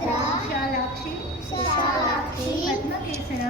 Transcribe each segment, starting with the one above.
Vishalakshi పద్మకేసర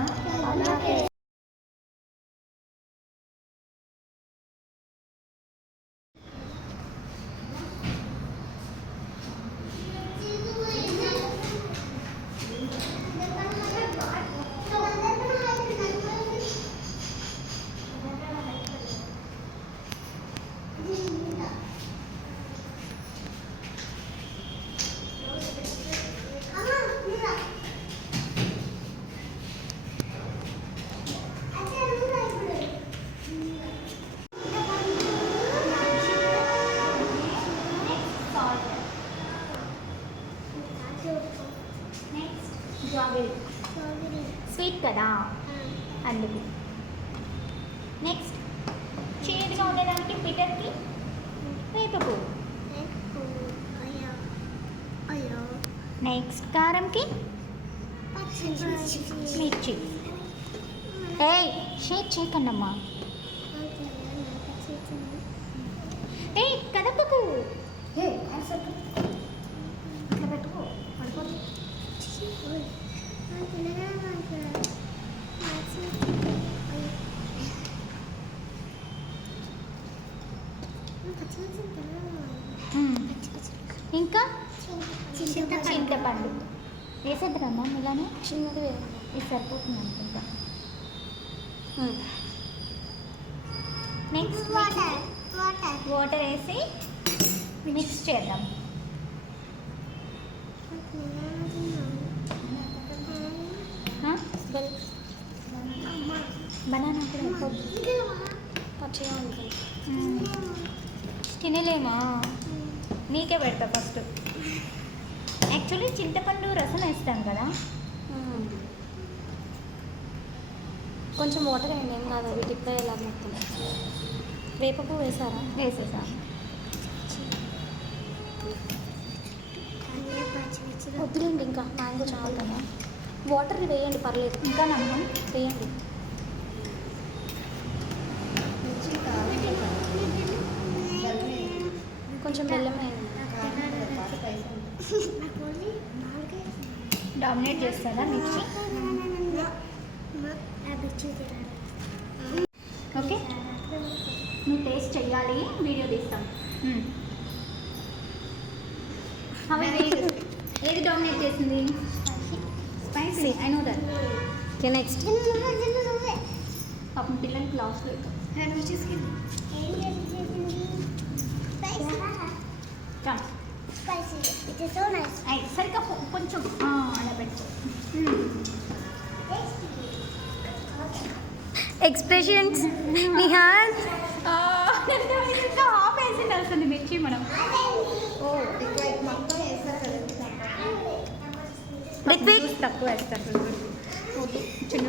sweet కదా అందుకు. Next చేదుగా ఉండడానికి పీటర్కి వేపపు. నెక్స్ట్ కారంకి మిర్చి. ఏయ్ షేక్ చేయకండమ్మా. ఏయ్ కదపకు. ఇంకా చింతపండు వేసేద్దరమ్మా. ఇలానే చిన్నది ఇది సరిపోతుంది అనుకుంటా. నెక్స్ట్ వాటర్ వేసి మిక్స్ చేద్దాం. బనానా కూడా పచ్చిగా ఉంటుంది. తినలేమా? నీకే పెడతా ఫస్ట్. యాక్చువల్లీ చింతపండు రసం వేస్తాం కదా. కొంచెం వాటర్ వేయండి, ఏం కాదు. అవి డిప్ అయ్యేలా మొత్తం. వేపపు వేసారా? వేసేసా. వద్దులేండి, ఇంకా మ్యాంగో చాలు కదా. వాటర్ వేయండి, పర్లేదు. ఇంకా నమ్మకం వేయండి. కొంచెం బెల్లం వేయండి. డామినేట్ చేస్తారా మిర్చి? ఓకే, నువ్వు టేస్ట్ చెయ్యాలి, వీడియో తీస్తాం. అవి ఏది డామినేట్ చేసింది? Spicy. I know that. Okay, next పాపం పిల్లలకి లాస్ట్లో సరిగ్గా కొంచెం అలా పెట్టుకో. ఎక్స్ప్రెషన్స్ నిహాన్ హాఫ్ వేసింది వస్తుంది మిర్చి మనం. తక్కువ వేస్తారు. చిన్న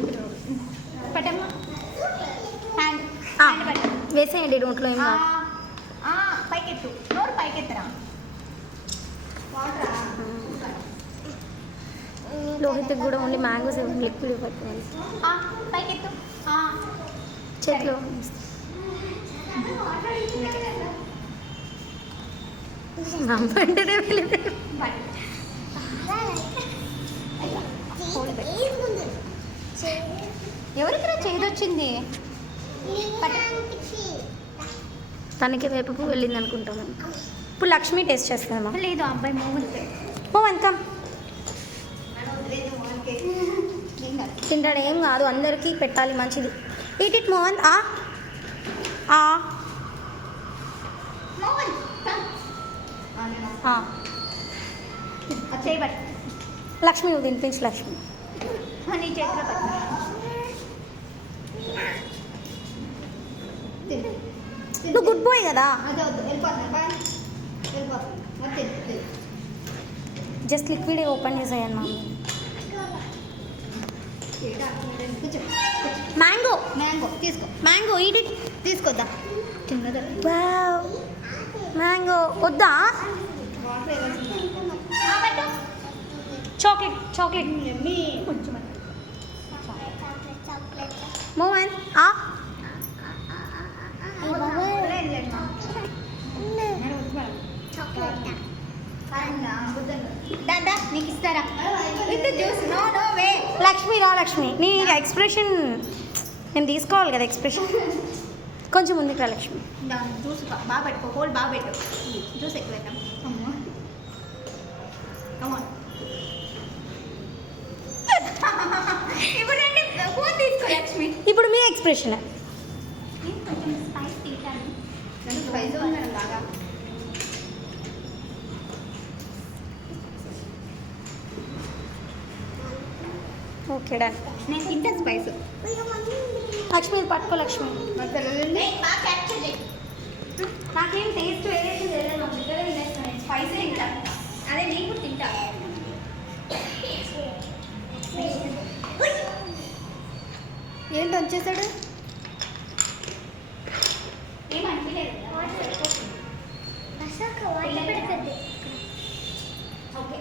పట్టమ్మా. వేసేయండి నోట్లో. ఏం పైకెత్తు, నోరు పైకెత్తరా. లోహిత్కి కూడా ఓన్లీ మ్యాంగోస్ లిక్విడ్ పట్టుకోవాలి. పైకెత్తు చేతిలో. ఎవరికి చేయదొచ్చింది? తనకి వేపపు వెళ్ళింది అనుకుంటాము. ఇప్పుడు లక్ష్మి టేస్ట్ చేస్తామా? లేదు, అబ్బాయి మోహన్ కమ్. తింటాడు, ఏం కాదు. అందరికీ పెట్టాలి, మంచిది. Eat it Mohan. లక్ష్మి నువ్వు తినిపించు. లక్ష్మి నీ చేతిలో నువ్వు గుడ్ బాయ్ కదా. జస్ట్ లిక్విడ్ ఓపెన్ చేసేయండి మా. మ్యాంగో తీసుకో. Mango eat it. తీసుకోద్దా. మ్యాంగో వద్దా? Chocolate chocolate Mohan. చాక్లెట్ దాదా నీకు ఇస్తారా with juice no no way Lakshmi రా లక్ష్మి నీ ఎక్స్ప్రెషన్ నేను తీసుకోవాలి కదా ఎక్స్ప్రెషన్ కొంచెం ముందుకు రా లక్ష్మి జ్యూస్ బాగా పెట్టుకో హోల్ బాగా పెట్టు జ్యూస్ ఎక్కువ పెట్టాం అమ్మో కమాన్ ఇప్పుడు రండి ఫోన్ తీసుకో లక్ష్మి ఇప్పుడు మీ ఎక్స్ప్రెషన్ కొంచెం స్పైస్ తీసాను స్పైస్ ఉన్నాను బాగా ఓకే డన్ నేను తింటాను స్పైస్ లక్ష్మి ఇది పట్టుకో లక్ష్మి నాకేం టేస్ట్ వేరేది తెలియదు మా దగ్గర తినేస్తాను స్పైస్ తింటా అదే నేను కూడా తింటా ఏంటి వచ్చేసాడు ఏమనిపించలేదు ఓకే